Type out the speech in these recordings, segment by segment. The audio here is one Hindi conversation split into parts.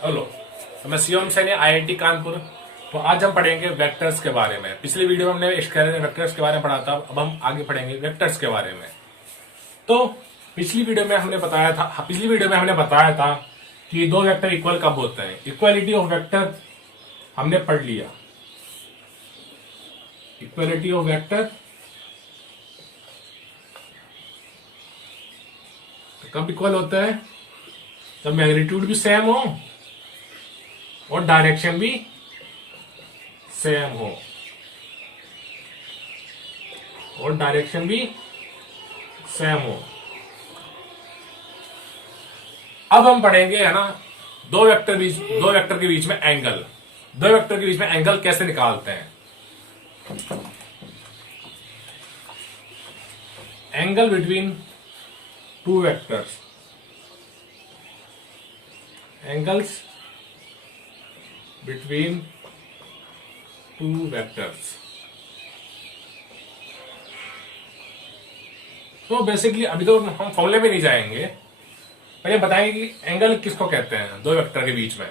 हेलो। तो मैं शिवम सैनी, आईआईटी कानपुर। तो आज हम पढ़ेंगे वेक्टर्स के बारे में। पिछली वीडियो में हमने स्केलर वेक्टर्स के बारे में पढ़ा था, अब हम आगे पढ़ेंगे वेक्टर्स के बारे में। तो पिछली वीडियो में हमने बताया था कि दो वेक्टर इक्वल कब होते हैं। इक्वालिटी ऑफ वेक्टर हमने पढ़ लिया। इक्वालिटी ऑफ वेक्टर कब इक्वल होता है? जब मैग्नीट्यूड भी सेम हो और डायरेक्शन भी सेम हो, अब हम पढ़ेंगे, है ना, दो वेक्टर के बीच में एंगल। दो वेक्टर के बीच में एंगल कैसे निकालते हैं? Angle between two vectors, angles between two vectors. तो बेसिकली अभी तो हम फॉर्मूले में नहीं जाएंगे, पहले बताएंगे कि एंगल किसको कहते हैं दो वेक्टर के बीच में।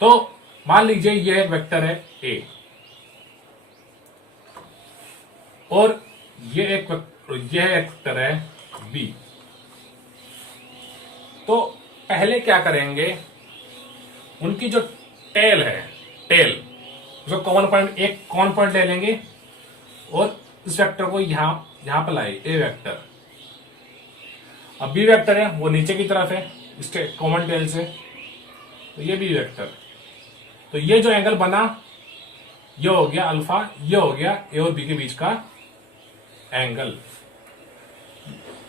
तो मान लीजिए यह एक वेक्टर है ए और यह एक वेक्टर है बी। तो पहले क्या करेंगे, उनकी जो टेल है, उसको कॉमन पॉइंट ले लेंगे और इस वेक्टर को यहां पर लाए, ए वेक्टर। अब बी वेक्टर है वो नीचे की तरफ है इसके कॉमन टेल से, तो ये बी वेक्टर। तो ये जो एंगल बना ये हो गया अल्फा, ये हो गया ए और बी के बीच का एंगल।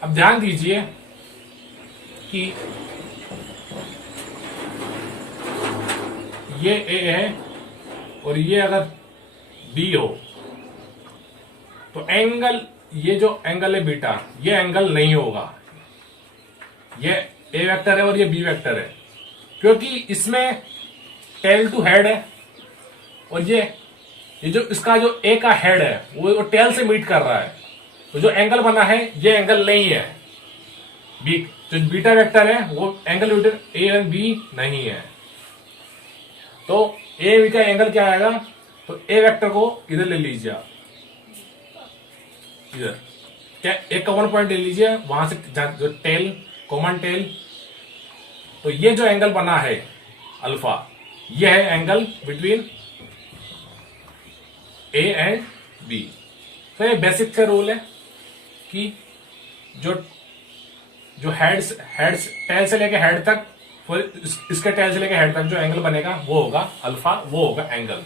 अब ध्यान दीजिए कि ये ए है और ये अगर बी हो तो एंगल, ये जो एंगल है बीटा, ये एंगल नहीं होगा। ये ए वेक्टर है और ये बी वेक्टर है, क्योंकि इसमें टेल टू हेड है और ये जो इसका जो ए का हेड है वो टेल से मीट कर रहा है। तो जो एंगल बना है ये एंगल नहीं है। बी जो बीटा वेक्टर है वो angle between a and b नहीं है। तो ए बी का एंगल क्या आएगा? तो ए वेक्टर को इधर ले लीजिए आप, इधर क्या एक कॉमन पॉइंट ले लीजिए, वहां से जो टेल, कॉमन टेल। तो ये जो एंगल बना है अल्फा, ये है angle between a and b. तो ये बेसिक से रूल है कि जो हेड्स टेल से लेके हेड तक, इसके टेल से लेके हेड तक जो एंगल बनेगा वो होगा अल्फा, वो होगा एंगल।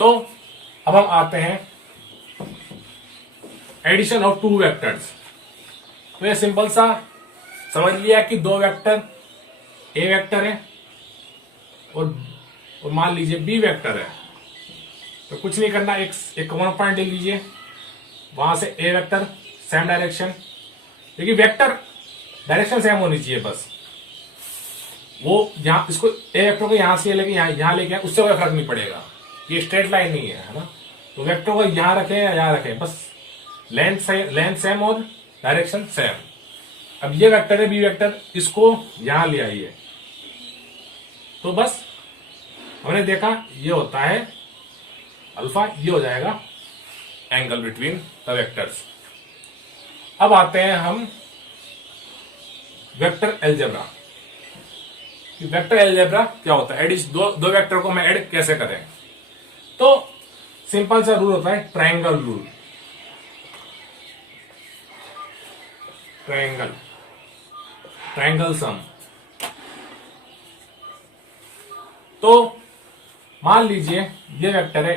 तो अब हम आते हैं एडिशन ऑफ टू वेक्टर्स। तो ये सिंपल सा समझ लिया कि दो वेक्टर, ए वेक्टर है और मान लीजिए बी वेक्टर है। तो कुछ नहीं करना, एक कॉमन पॉइंट ले लीजिए, वहां से ए वेक्टर सेम डायरेक्शन, क्योंकि वेक्टर डायरेक्शन सेम होनी चाहिए बस। वो यहां इसको ए वेक्टर को यहां से लेके यहां लेके उससे कोई फर्क नहीं पड़ेगा, ये स्ट्रेट लाइन नहीं है ना। तो वेक्टर को यहां रखें या यहां रखें, बस लेंथ सेम और डायरेक्शन सेम। अब ये वेक्टर है बी वेक्टर, इसको यहां ले आइए। तो बस हमने देखा ये होता है अल्फा, ये हो जाएगा एंगल बिटवीन द वेक्टर्स। अब आते हैं हम वेक्टर एलजेब्रा। वेक्टर एलजेब्रा क्या होता है? दो वेक्टर को हम ऐड कैसे करें? तो सिंपल सा रूल होता है ट्रायंगल रूल। ट्रायंगल सम। तो मान लीजिए ये वेक्टर है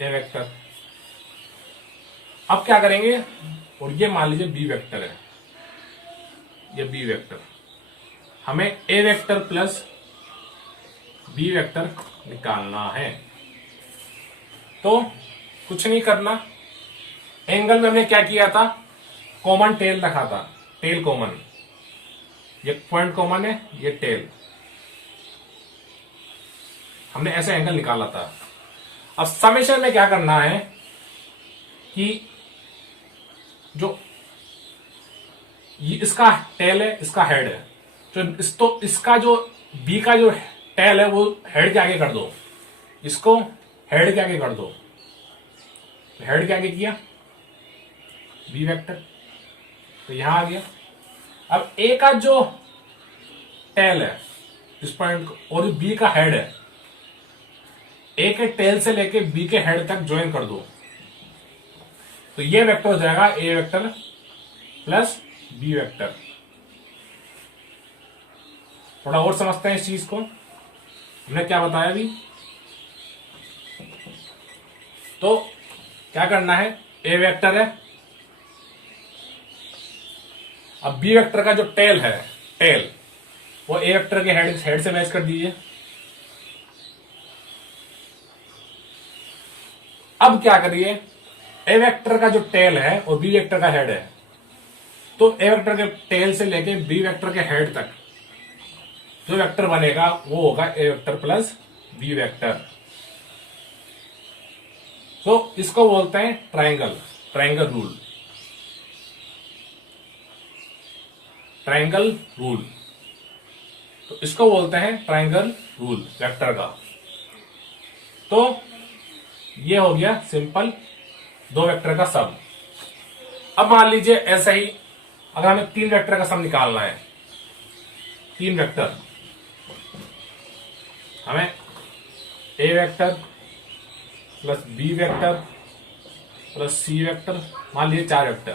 ए वेक्टर। अब क्या करेंगे, और ये मान लीजिए बी वेक्टर है, ये बी वेक्टर। हमें ए वेक्टर प्लस बी वेक्टर निकालना है। तो कुछ नहीं करना, एंगल में हमने क्या किया था, कॉमन टेल रखा था, टेल कॉमन, ये पॉइंट कॉमन है, ये टेल, हमने ऐसे एंगल निकाला था। अब समेशन में क्या करना है कि जो ये इसका टेल है, इसका हेड है। तो इसका जो बी का जो टेल है वो हेड के आगे कर दो, इसको हेड के आगे कर दो। हेड के आगे किया बी वेक्टर, तो यहां आ गया। अब ए का जो टेल है इस पॉइंट और जो बी का हेड है, ए के टेल से लेके बी के हेड तक ज्वाइन कर दो, तो ये वेक्टर हो जाएगा A vector plus B vector. थोड़ा और समझते हैं इस चीज को। हमने क्या बताया अभी, तो क्या करना है, ए वेक्टर है, अब बी वेक्टर का जो टेल है, टेल वो ए वेक्टर के हेड से मैच कर दीजिए। अब क्या करिए, ए वेक्टर का जो टेल है और बी वेक्टर का हेड है, तो ए वेक्टर के टेल से लेके बी वेक्टर के हेड तक जो वेक्टर बनेगा वो होगा ए वेक्टर प्लस बी वेक्टर। तो इसको बोलते हैं triangle, triangle rule, triangle rule. तो इसको बोलते हैं ट्रायंगल रूल वेक्टर का। तो ये हो गया सिंपल दो वेक्टर का सम। अब मान लीजिए ऐसा ही अगर हमें तीन वेक्टर का सम निकालना है, तीन वेक्टर, हमें ए vector plus B vector plus C vector, मान लीजिए चार वेक्टर।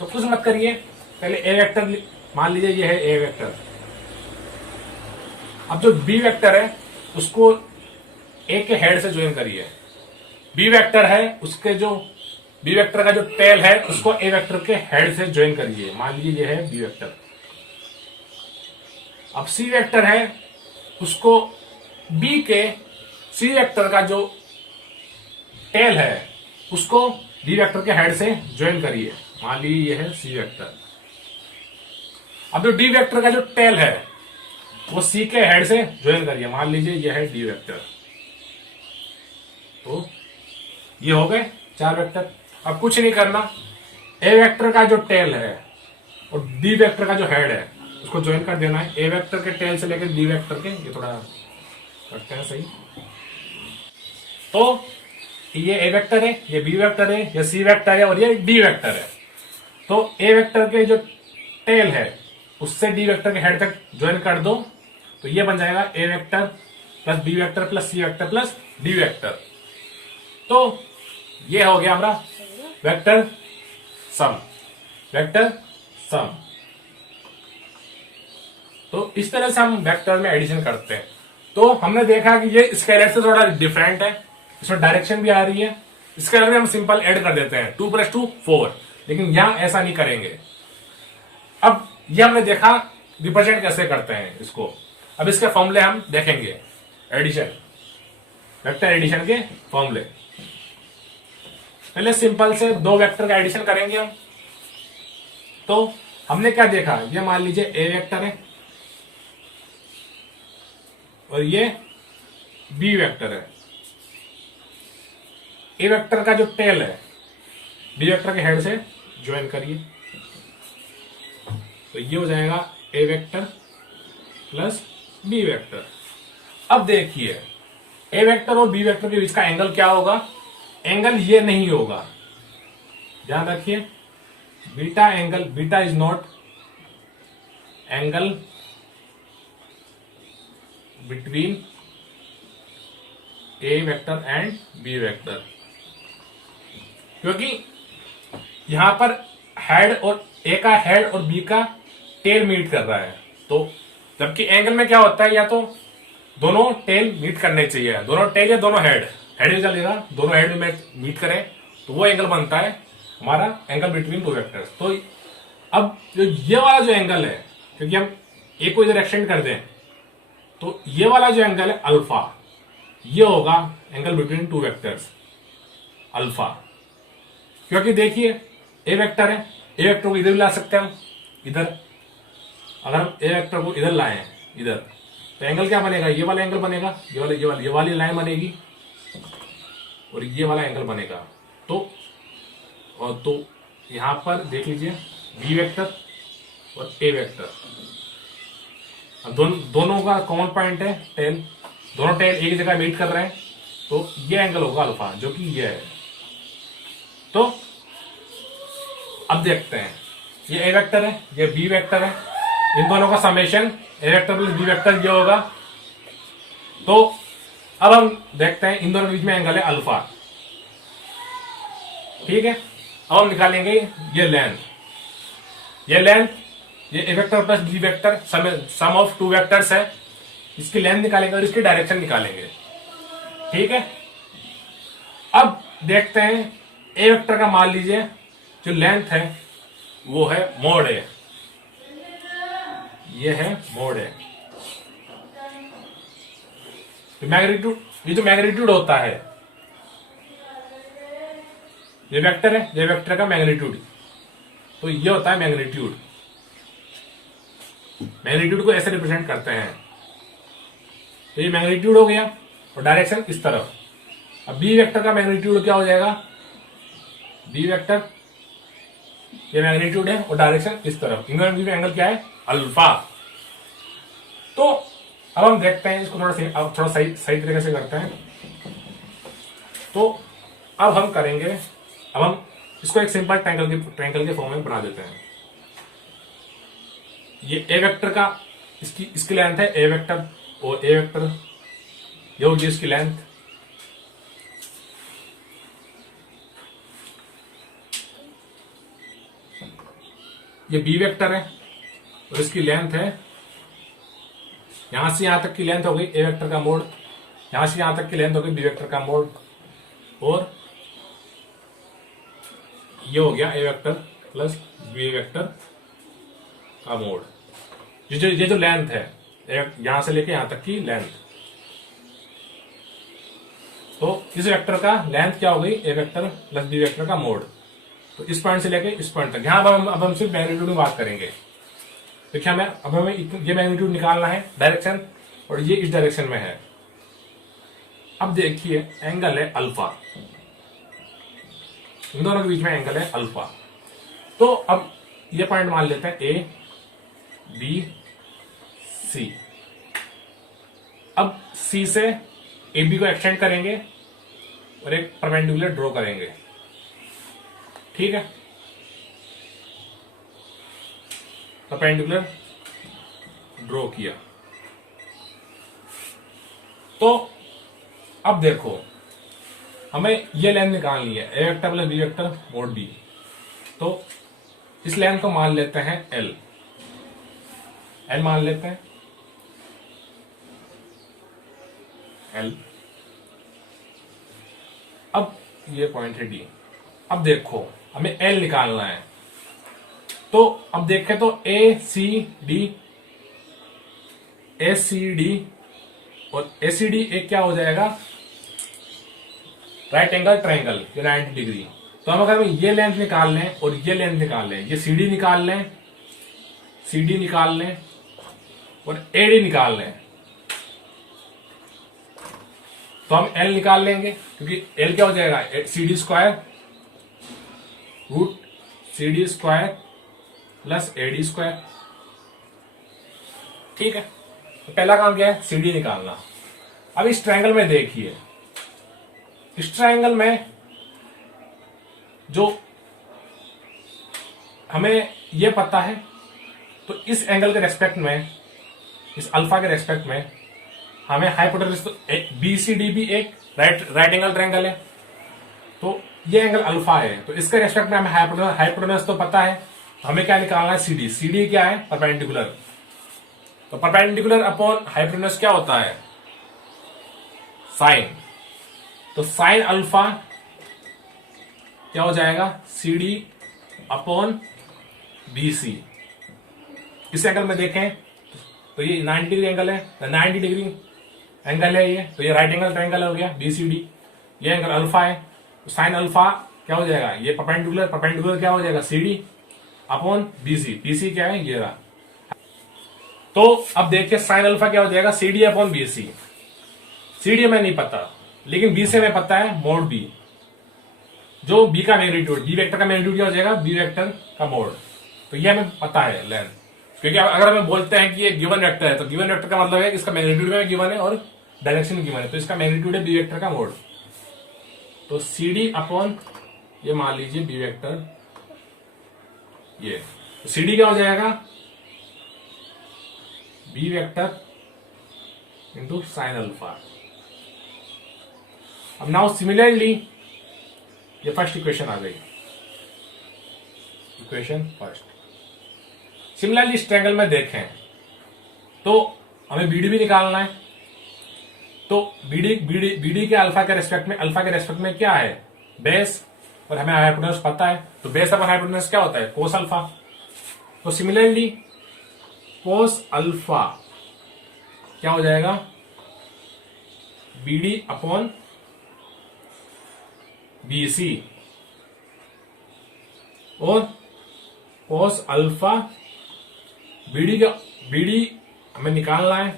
तो कुछ मत करिए, पहले ए वेक्टर मान लीजिए ये है ए वेक्टर। अब जो बी वेक्टर है उसको ए के हेड से ज्वाइन करिए। बी वेक्टर है, उसके जो बी वेक्टर का जो टेल है उसको ए वेक्टर के हेड से ज्वाइन करिए, मान लीजिए ये है बी वेक्टर। अब सी वेक्टर है, उसको बी के सी वेक्टर का जो टेल है उसको बी वेक्टर के हेड से ज्वाइन करिए, मान लीजिए ये है सी वेक्टर। अब जो डी वेक्टर का जो टेल है वो सी के हेड से ज्वाइन करिए, मान लीजिए ये है डी वेक्टर। तो ये हो गए चार वेक्टर। अब कुछ नहीं करना, ए वेक्टर का जो टेल है और डी वेक्टर का जो हेड है उसको ज्वाइन कर देना है। ए वेक्टर के टेल से लेकर डी वेक्टर के, ये थोड़ा करते हैं सही। तो ये ए वेक्टर है, ये बी वेक्टर है, ये सी वेक्टर है और ये डी वेक्टर है। तो ए वेक्टर के जो टेल है उससे डी वेक्टर के हेड तक ज्वाइन कर दो, तो ये बन जाएगा A vector plus B vector plus C vector plus D vector. तो ये हो गया हमारा वेक्टर सम, वेक्टर सम। तो इस तरह से हम वेक्टर में एडिशन करते हैं। तो हमने देखा कि ये स्केलर से थोड़ा डिफरेंट है, इसमें डायरेक्शन भी आ रही है। स्केलर में हम सिंपल ऐड कर देते हैं 2 + 2 4, लेकिन यहां ऐसा नहीं करेंगे। अब ये हमने देखा रिप्रेजेंट कैसे करते हैं इसको। अब इसके फॉर्मूले हम देखेंगे, एडिशन, वेक्टर एडिशन के फॉर्मूले। पहले सिंपल से दो वेक्टर का एडिशन करेंगे हम। तो हमने क्या देखा, ये मान लीजिए ए वेक्टर है और ये बी वेक्टर है। ए वेक्टर का जो टेल है बी वेक्टर के हेड से ज्वाइन करिए, तो ये हो जाएगा A vector plus B vector. अब देखिए ए वेक्टर और बी वेक्टर के बीच का एंगल क्या होगा, एंगल ये नहीं होगा, ध्यान रखिए। Beta angle, beta is not angle between a vector and b vector, क्योंकि यहां पर हेड और ए का हेड और बी का टेल मीट कर रहा है। तो जबकि एंगल में क्या होता है, या तो दोनों टेल मीट करने चाहिए, दोनों टेल या दोनों हेड भी चलेगा, दोनों हेड में मीट करें तो वो एंगल बनता है हमारा एंगल बिटवीन टू वेक्टर्स। तो अब जो ये वाला जो एंगल है, क्योंकि हम ए को इधर एक्सटेंड कर दें तो ये वाला जो एंगल है अल्फा, ये होगा angle between two vectors alpha. क्योंकि देखिए ए वेक्टर है, ए वेक्टर को इधर भी ला सकते हैं हम, इधर अगर हम ए वेक्टर को इधर लाए इधर, तो एंगल क्या बनेगा, ये वाला एंगल बनेगा, ये वाली लाइन बनेगी और ये वाला एंगल बनेगा। तो यहां पर देख लीजिए बी वेक्टर और ए वेक्टर। अब दोनों का कॉमन पॉइंट है टेल, दोनों टेल एक जगह मीट कर रहे हैं, तो ये एंगल होगा अल्फा, जो कि ये है। तो अब देखते हैं, ये ए वेक्टर है, ये बी वेक्टर है, इन दोनों का समेशन ए वेक्टर प्लस बी वेक्टर ये होगा। तो अब हम देखते हैं इन दोनों के बीच में एंगल है अल्फा, ठीक है। अब हम निकालेंगे ये लेंथ, ये A vector plus B vector sum of two vectors है, इसकी लेंथ निकालेंगे और इसकी डायरेक्शन निकालेंगे, ठीक है। अब देखते हैं ए वेक्टर का मान लीजिए जो लेंथ है वो है मोड ए, ये है मोड ए। मैग्नीट्यूड, ये जो मैग्नीट्यूड होता है, ये वेक्टर है, ये वेक्टर का मैग्नीट्यूड, तो ये होता है मैग्नीट्यूड। मैग्नीट्यूड को ऐसे रिप्रेजेंट करते हैं, तो ये मैग्नीट्यूड हो गया और डायरेक्शन इस तरफ। अब बी वेक्टर का मैग्नीट्यूड क्या हो जाएगा, बी वेक्टर ये मैग्नीट्यूड है और डायरेक्शन इस तरफ, इनके बीच में एंगल क्या है अल्फा। तो अब हम देखते हैं इसको थोड़ा सही तरीके से करते हैं। तो अब हम करेंगे, अब हम इसको एक सिंपल ट्रायंगल के फॉर्म में बना देते हैं। ये ए वेक्टर का इसकी लेंथ है ए वेक्टर, और ए वेक्टर ये होगी इसकी लेंथ, ये बी वेक्टर है और इसकी लेंथ है, यहां से यहां तक की लेंथ हो गई ए वेक्टर का मोड, यहां से यहां तक की लेंथ हो गई बी वेक्टर का मोड, और ये हो गया ए वेक्टर प्लस बी वेक्टर का मोड। ये जो लेंथ है यहां से लेके यहां तक की लेंथ, तो इस वेक्टर का लेंथ क्या हो गई ए वेक्टर प्लस बी वेक्टर का मोड। तो इस पॉइंट से लेके इस पॉइंट तक, यहां अब हम सिर्फ मैग्नीट्यूड में बात करेंगे। देखिए हमें ये मैग्नीट्यूड निकालना है डायरेक्शन, और ये इस डायरेक्शन में है। अब देखिए एंगल है अल्फा, इन दोनों के बीच में एंगल है अल्फा। तो अब ये पॉइंट मान लेते हैं ए बी सी। अब सी से ए बी को एक्सटेंड करेंगे और एक परपेंडिकुलर ड्रॉ करेंगे, ठीक है। परपेंडिकुलर ड्रॉ किया, तो अब देखो हमें ये लेंथ निकालनी है ए vector plus B vector mod B. तो इस लेंथ को मान लेते हैं एल मान लेते हैं एल। अब ये पॉइंट है डी। अब देखो हमें एल निकालना है, तो अब देखें तो ए सी डी और ए सी डी एक क्या हो जाएगा राइट एंगल ट्रायंगल, ये 90 डिग्री। तो हम अगर ये लेंथ निकाल लें और ये लेंथ निकाल लें, ये सी डी निकाल लें, CD निकाल लें और AD निकाल लें, तो हम L निकाल लेंगे, क्योंकि L क्या हो जाएगा CD square root CD square plus AD square, ठीक है। तो पहला काम क्या है CD निकालना। अब इस ट्रायंगल में देखिए, इस ट्रायंगल में जो हमें ये पता है, तो इस एंगल के रेस्पेक्ट में, इस अल्फा के रेस्पेक्ट में हमें हाइपोटेनस, तो BCD भी एक राइट एंगल ट्रायंगल है, तो ये एंगल अल्फा है, तो इसके रेस्पेक्ट में हमें हाइपोटेनस तो पता है, हमें क्या निकालना है CD क्या है परपेंडिकुलर, तो परपेंडिकुलर अपॉन हाइपोटेनस क्या होता है साइन, तो साइन अल्फा क्या हो जाएगा CD अपॉन BC। इस एंगल में देखें तो ये 90 डिग्री एंगल है, 90 डिग्री एंगल है ये, तो ये राइट एंगल ट्रायंगल हो गया BCD। ये एंगल अल्फा है, तो साइन अल्फा क्या हो जाएगा, ये परपेंडिकुलर क्या हो जाएगा CD अपॉन BC क्या है ये रहा। तो अब देखिए साइन अल्फा क्या हो जाएगा CD अपॉन BC। CD हमें नहीं पता, लेकिन B से हमें पता है मोड B, जो B का मैग्नीट्यूड, B वेक्टर का मैग्नीट्यूड क्या हो जाएगा B वेक्टर का मोड। तो ये हमें पता है लेंथ, क्योंकि अगर हमें बोलते हैं कि ये गिवन वेक्टर है तो गिवन वेक्टर का मतलब है कि इसका मैग्नीट्यूड में गिवन है और डायरेक्शन में गिवन है, तो इसका मैग्नीट्यूड है बी वेक्टर का मोड। तो सी डी अपॉन ये मान लीजिए बी वेक्टर, ये तो सी डी क्या हो जाएगा, b vector into sine alpha. अब नाउ सिमिलरली ये फर्स्ट इक्वेशन आ गई, इक्वेशन फर्स्ट। सिमिलरली इस ट्रायंगल में देखें तो हमें बीडी भी निकालना है, तो बीडी के अल्फा के रेस्पेक्ट में क्या है, बेस, और हमें हाइपोटेन्यूज पता है, तो बेस अपॉन हाइपोटेन्यूज क्या होता है, कोस अल्फा। तो सिमिलरली कोस अल्फा क्या हो जाएगा, बीडी अपॉन बीसी, और कोस अल्फा बीडी हमें निकालना है,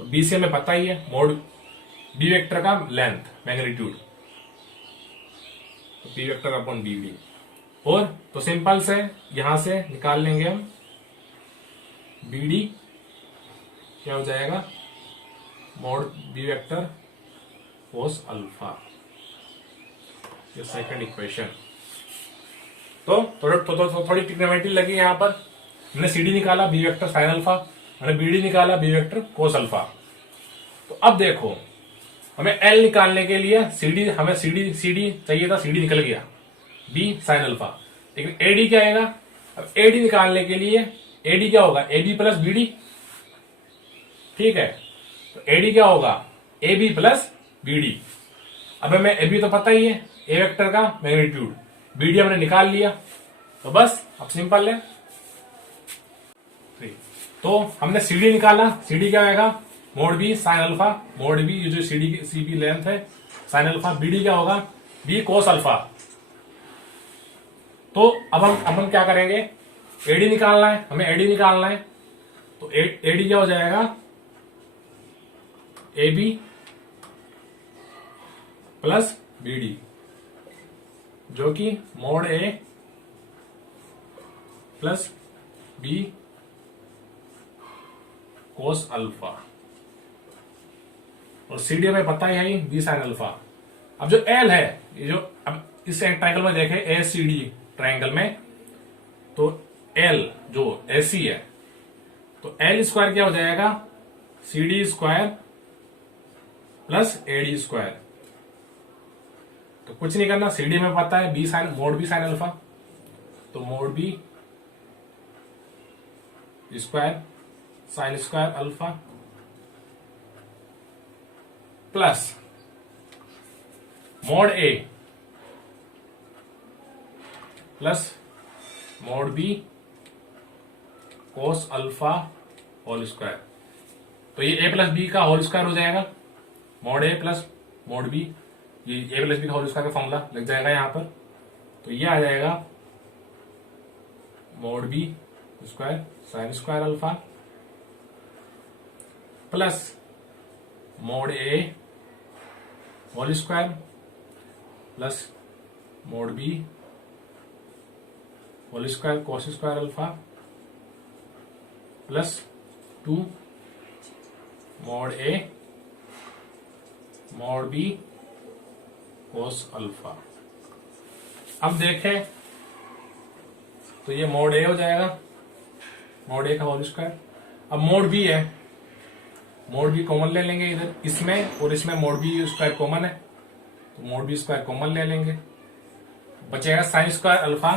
बीसी हमें पता ही है, मोड बी वेक्टर का लेंथ मैग्नीट्यूड, तो बी वेक्टर अपॉन बीडी। और तो सिंपल से यहां से निकाल लेंगे हम, बीडी क्या हो जाएगा, mod B vector cos alpha, ये सेकंड इक्वेशन। तो थोड़ी टिक्नोमेट्री लगी यहां पर, हमने सीडी निकाला बी वेक्टर साइन अल्फा, हमने बीडी निकाला बी वेक्टर कोस अल्फा। तो अब देखो हमें एल निकालने के लिए हमें सीडी चाहिए था, सीडी निकल गया, बी साइन अल्फा, लेकिन एडी क्या आएगा, अब एडी निकालने के लिए एडी क्या होगा, ए बी प्लस बीडी, ठीक है, तो एडी क्या होगा, ए बी प्लस बीडी। अब हमें ए बी तो पता ही है, ए वेक्टर का मैग्नीट्यूड, बीडी हमने निकाल लिया, तो बस अब सिंपल है। तो हमने सीडी निकाला, सीडी क्या आएगा, mod B sine alpha, mod B ये जो सी बी लेंथ है साइन अल्फा, बीडी क्या होगा, बी कोस अल्फा। तो अब हम क्या करेंगे, एडी निकालना है, हमें एडी निकालना है, तो एडी क्या हो जाएगा, ए बी प्लस बीडी, जो कि मोड ए प्लस बी कोस अल्फा, और सीडी में पता ही है बी साइन अल्फा। अब जो एल है, ये जो अब इस ट्रायंगल में देखें ए सी डी ट्रायंगल में, तो एल जो एसी है, तो एल स्क्वायर क्या हो जाएगा, C D square plus AD square. तो कुछ नहीं करना, सीडी में पता है B sine, mod B sine alpha, तो mod B square sine square alpha plus mod ए plus mod B cos alpha whole square. तो ये ए प्लस बी का होल स्क्वायर हो जाएगा, मोड ए प्लस मोड बी, ये ए प्लस बी का होल स्क्वायर का फॉर्मूला लग जाएगा यहां पर, तो ये आ जाएगा mod B square sine square alpha plus mod A whole square plus mod B whole square cos square alpha plus 2 mod A mod B cos alpha. अब देखें तो ये मोड ए हो जाएगा, मोड ए का होल स्क्वायर। अब मोड बी है, मोड बी कॉमन ले लेंगे इधर, इसमें और इसमें मोड बी स्क्वायर कॉमन है, तो मोड बी स्क्वायर कॉमन ले लेंगे, बचेगा sign square alpha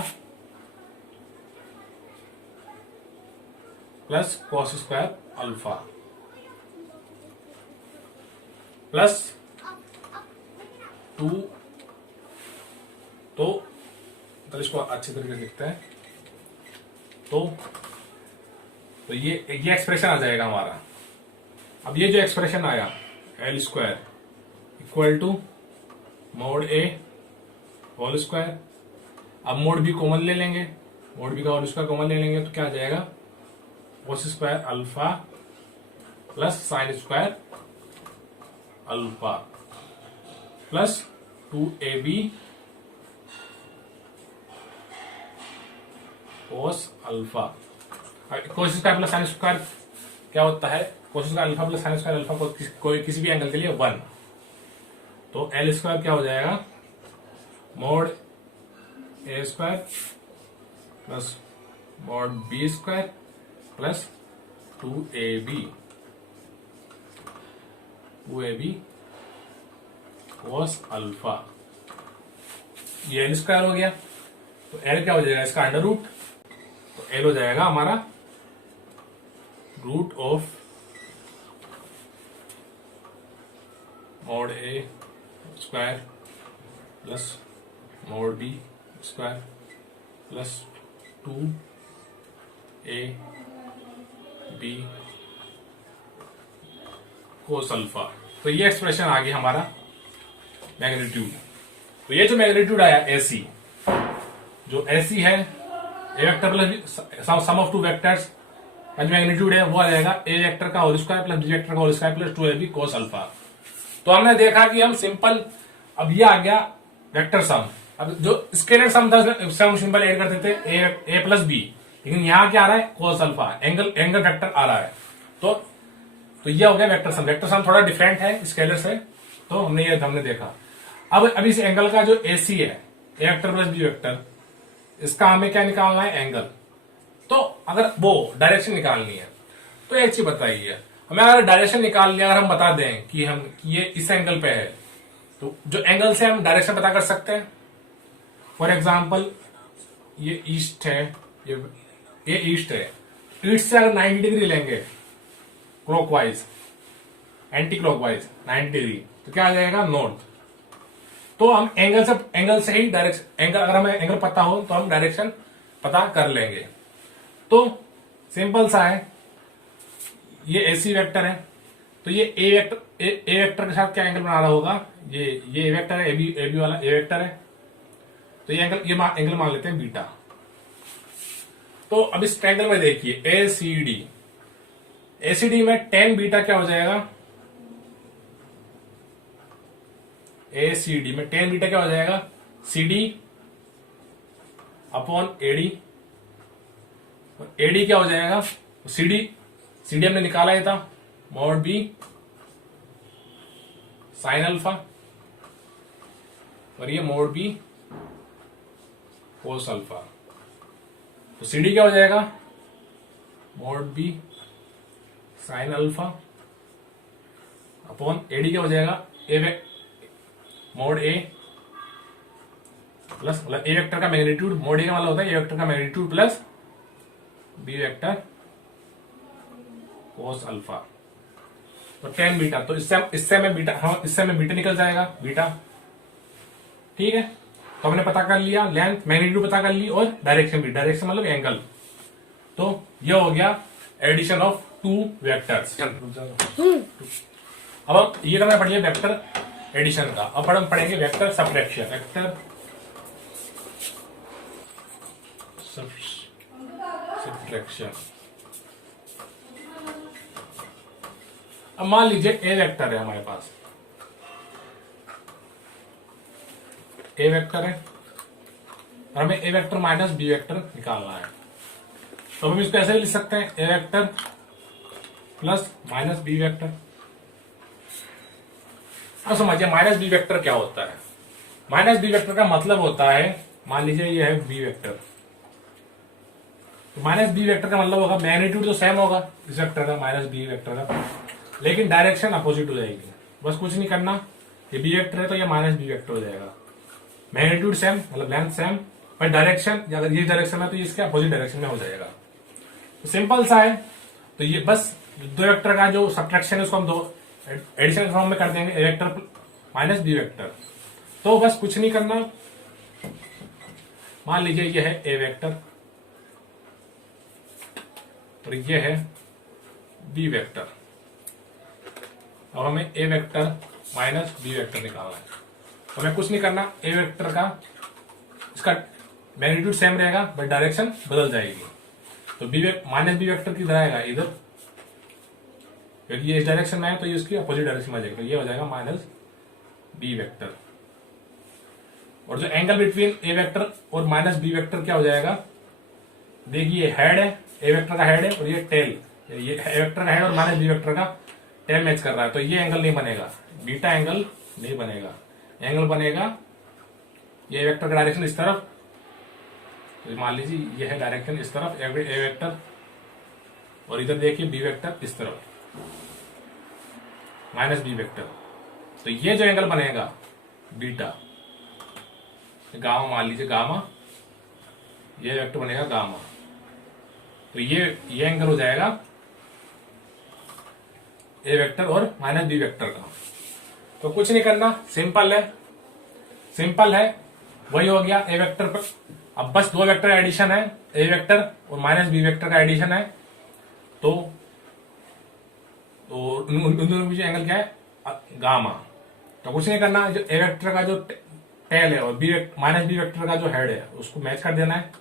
plus cos square alpha plus 2, तो इसको अच्छी तरीके से लिखते हैं, तो ये एक्सप्रेशन आ जाएगा हमारा। अब ये जो एक्सप्रेशन आया L square equal to mod A whole square, अब मोड बी कॉमन ले लेंगे, मोड बी का होल स्क्वायर कॉमन ले लेंगे, तो क्या आ जाएगा cos square alpha plus sine square alpha plus 2ab cos alpha. Cos square plus sine square क्या होता है? Cos square alpha plus sine square alpha को कोई किसी भी एंगल के लिए 1, तो एल स्क्वायर क्या हो जाएगा? मोड ए square plus mod B square plus 2ab cos alpha. ये एल स्क्वायर हो गया, तो एल क्या हो जाएगा? इसका अंडर रूट, तो एल हो जाएगा हमारा root of mod A square plus mod B square plus 2ab cos alpha. तो ये एक्सप्रेशन आ गया हमारा मैग्नीट्यूड। तो ये जो मैग्नीट्यूड आया एसी, जो एसी है ए vector plus sum of two vectors का जो मैग्नीट्यूड है वो आ जाएगा ए वेक्टर का whole square plus B vector का whole square plus 2ab cos alpha. तो हमने देखा कि हम सिंपल, अब ये आ गया वेक्टर सम। अब जो स्केलर सम था सम सिंपल ऐड करते थे ए प्लस बी, लेकिन यहां क्या आ रहा है? कोस अल्फा, एंगल वेक्टर आ रहा है। तो ये हो गया वेक्टर सम। वेक्टर सम थोड़ा डिफरेंट है स्केलर से, तो हमने देखा। अब इस एंगल का जो एसी है, ए वेक्टर प्लस बी वेक्टर, इसका हमें क्या निकालना है? एंगल। तो अगर वो डायरेक्शन निकालनी है तो एक चीज बताइए, हमें अगर डायरेक्शन निकाल लिया, अगर हम बता दें कि ये इस एंगल पे है, तो जो एंगल से हम डायरेक्शन पता कर सकते हैं। फॉर एग्जाम्पल ये ईस्ट है, ये ईस्ट है, ईस्ट से अगर 90 डिग्री लेंगे क्लॉकवाइज, एंटी क्लॉकवाइज 90 डिग्री, तो क्या आ जाएगा? नॉर्थ। तो हम एंगल से ही डायरेक्शन, अगर हमें एंगल पता हो तो हम डायरेक्शन पता कर लेंगे। तो सिंपल सा है, ये एसी वेक्टर है, तो ये ए वेक्टर के साथ क्या एंगल बना रहा होगा? ये वेक्टर है, ए बी वाला ए वेक्टर है, तो ये एंगल मान लेते हैं बीटा। तो अब इस ट्रायंगल में देखिए एसीडी में tan बीटा क्या हो जाएगा? एसीडी में tan बीटा क्या हो जाएगा? CD अपॉन एडी, और एडी क्या हो जाएगा? CD हमने निकाला ही था, मॉड बी साइन अल्फा, और ये मोड बी कोस अल्फा। तो CD क्या हो जाएगा? Mod B sine alpha upon AD क्या हो जाएगा? मोड ए प्लस, मतलब ए वेक्टर का मैग्नीट्यूड, मोड ए का मतलब होता है ए वेक्टर का magnitude plus B vector cos alpha. तो tan बीटा, तो इससे में बीटा निकल जाएगा, बीटा। ठीक है, तो हमने पता कर लिया लेंथ, मैग्नीट्यूड पता कर ली, और डायरेक्शन भी, डायरेक्शन मतलब एंगल। तो ये हो गया एडिशन ऑफ टू वेक्टर्स। अब ये तो मैं पढ़िए वेक्टर एडिशन का, अब हम पढ़ेंगे वेक्टर सब्ट्रैक्शन। अब मान लीजिए ए वेक्टर है हमारे पास, ए वेक्टर है और हमें ए वेक्टर माइनस बी वेक्टर निकालना है। तो हम इसको ऐसे भी लिख सकते हैं, A vector plus minus B vector. अब समझिए माइनस बी वेक्टर क्या होता है। माइनस बी वेक्टर का मतलब होता है, मान लीजिए ये है बी वेक्टर, तो माइनस बी वेक्टर का मतलब होगा मैग्नीट्यूड तो सेम होगा इस वेक्टर का, माइनस बी वेक्टर का, लेकिन डायरेक्शन अपोजिट हो जाएगी। बस कुछ नहीं करना, ये बी वेक्टर है तो ये माइनस बी वेक्टर हो जाएगा। मैग्नीट्यूड सेम मतलब लेंथ सेम, पर डायरेक्शन, अगर ये डायरेक्शन है तो इसके अपोजिट डायरेक्शन में हो जाएगा। तो सिंपल सा है। तो ये बस दो वेक्टर का जो सब्ट्रैक्शन है उसको हम दो एडिशन फॉर्म में कर देंगे, ए वेक्टर माइनस बी वेक्टर। तो बस कुछ नहीं करना, मान लीजिए ये है ए वेक्टर और ये है बी वेक्टर। अब हमें ए वेक्टर माइनस बी वेक्टर निकालना है। हमें कुछ नहीं करना, ए वेक्टर का इसका मैग्नीट्यूड सेम रहेगा बट डायरेक्शन बदल जाएगी। तो माइनस बी वेक्टर किधर आएगा? इधर, क्योंकि ये इस डायरेक्शन में है तो ये उसकी अपोजिट डायरेक्शन में आ जाएगा, तो ये हो जाएगा माइनस बी वेक्टर। और जो एंगल बिटवीन ए वेक्टर और माइनस बी वेक्टर क्या हो जाएगा? देखिए हेड है, ए वेक्टर का हेड है और ये टेल, ये ए वेक्टर का हेड और माइनस बी वेक्टर का टेल मैच कर रहा है, तो ये एंगल नहीं बनेगा, बीटा एंगल नहीं बनेगा। एंगल बनेगा ये वेक्टर का डायरेक्शन इस तरफ, तो मान लीजिए ये है डायरेक्शन इस तरफ ए वेक्टर, और इधर देखिए बी वेक्टर इस तरफ माइनस बी वेक्टर, तो ये जो एंगल बनेगा बीटा गामा, मान लीजिए गामा, ये वेक्टर बनेगा गामा, तो ये एंगल हो जाएगा ए वेक्टर और माइनस बी वेक्टर का। तो कुछ नहीं करना, सिंपल है, सिंपल है, वही हो गया ए वेक्टर पर। अब बस दो वेक्टर एडिशन है, ए वेक्टर और माइनस बी वेक्टर का एडिशन है, तो उन दोनों के बीच एंगल क्या है, गामा। तो कुछ नहीं करना, जो ए वेक्टर का जो टेल है और माइनस बी वेक्टर का जो हेड है उसको मैच कर देना है,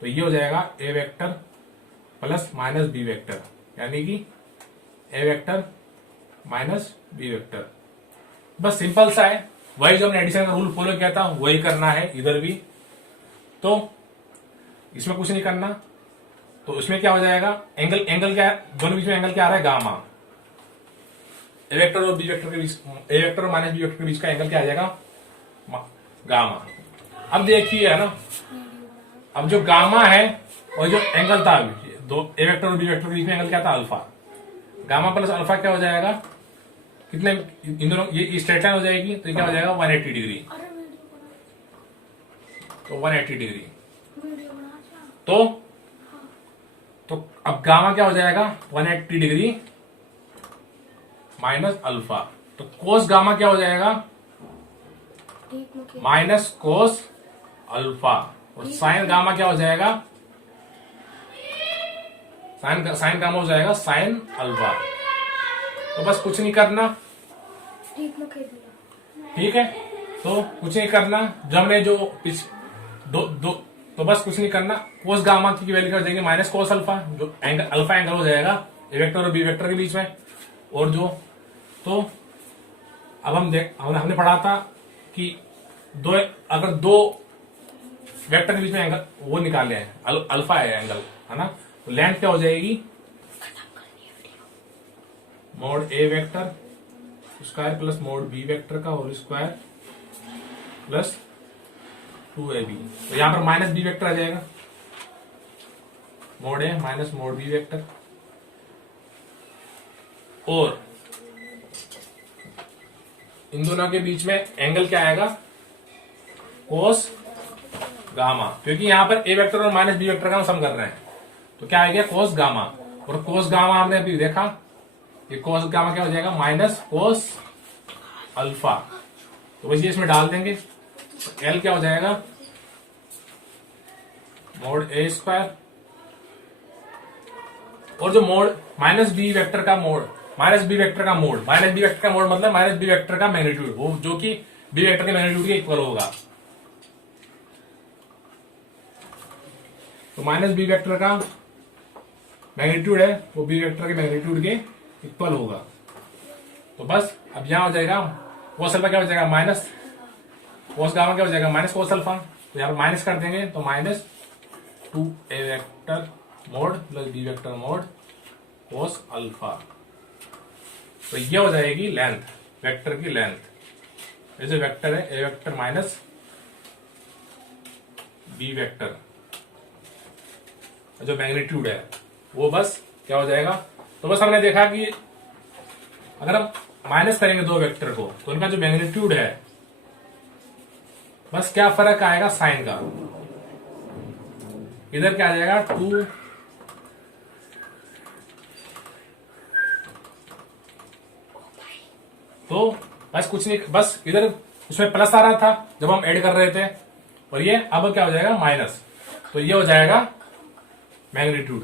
तो ये हो जाएगा A vector plus minus B vector, यानी कि A vector minus B vector. बस सिंपल सा है, वही जो हमने एडिशन का रूल फॉलो किया था वही करना है इधर भी। तो इसमें कुछ नहीं करना, तो इसमें क्या हो जाएगा, एंगल क्या है, दोनों बीच में एंगल क्या आ रहा है, गामा। ए वेक्टर और बी वेक्टर के बीच, ए वेक्टर और माइनस बी वेक्टर के बीच का एंगल क्या आ जाएगा, गामा। अब देखिए है ना, अब जो गामा है और जो एंगल था दो ए वेक्टर और बी वेक्टर के बीच में एंगल क्या था, अल्फा। गामा प्लस अल्फा क्या हो जाएगा, कितने, इन दोनों ये स्ट्रेट लाइन हो जाएगी, तो ये क्या हो जाएगा 180 डिग्री, तो 180 डिग्री। तो अब गामा क्या हो जाएगा 180 डिग्री माइनस अल्फा, तो कोस गामा क्या हो जाएगा माइनस कोस अल्फा, और साइन गामा क्या हो जाएगा, साइन गामा हो जाएगा साइन अल्फा। तो बस कुछ नहीं करना, ठीक है, तो कुछ नहीं करना, जब हमने जो दो तो बस कुछ नहीं करना, कोस गामा की वैल्यू कर देंगे माइनस कोस अल्फा, जो एंगल अल्फा एंगल हो जाएगा ए वेक्टर और बी वेक्टर के बीच में। और जो तो अब हमने पढ़ा था कि अगर दो वेक्टर के बीच में एंगल वो निकाले हैं, अल्फा है एंगल, है ना, तो लेंथ क्या हो जाएगी, mod A vector square plus mod B vector का होल स्क्वायर प्लस 2ab, तो यहां पर माइनस बी वेक्टर आ जाएगा, mod A minus mod B vector, और इन दोनों के बीच में एंगल क्या आएगा, कोस गामा, क्योंकि यहां पर ए वेक्टर और माइनस बी वेक्टर का हम सम कर रहे हैं, तो क्या आएगा कोस गामा, और कोस गामा हमने अभी देखा, ये कोस गामा क्या हो जाएगा माइनस कोस अल्फा, तो बस ये इसमें डाल देंगे, एल क्या हो जाएगा मोड ए स्क्वायर, और जो मोड माइनस बी वेक्टर का मोड, माइनस बी वेक्टर का मोड मतलब माइनस बी वेक्टर का मैग्नीट्यूड, वो जो कि बी वेक्टर के मैग्नीट्यूड के इक्वल होगा, तो माइनस बी वेक्टर का मैग्नीट्यूड है वो बी वेक्टर के मैग्नीट्यूड के इक्वल होगा। तो बस अब यहां हो जाएगा कोस अल्फा क्या हो जाएगा माइनस कोस गामा क्या हो जाएगा माइनस कोस अल्फा, तो यहां पर माइनस कर देंगे, तो minus 2a vector mod plus B vector mod cos alpha, तो ये हो जाएगी लेंथ, वेक्टर की लेंथ, ये जो वेक्टर है ए वेक्टर माइनस बी वेक्टर जो मैग्नीट्यूड है वो बस क्या हो जाएगा। तो बस हमने देखा कि अगर हम माइनस करेंगे दो वेक्टर को तो उनका जो मैग्नीट्यूड है बस क्या फर्क आएगा साइन का, इधर क्या आ जाएगा 2 तो बस कुछ नहीं, बस इधर उसमें प्लस आ रहा था जब हम ऐड कर रहे थे, और ये अब क्या हो जाएगा माइनस, तो ये हो जाएगा मैग्नीट्यूड।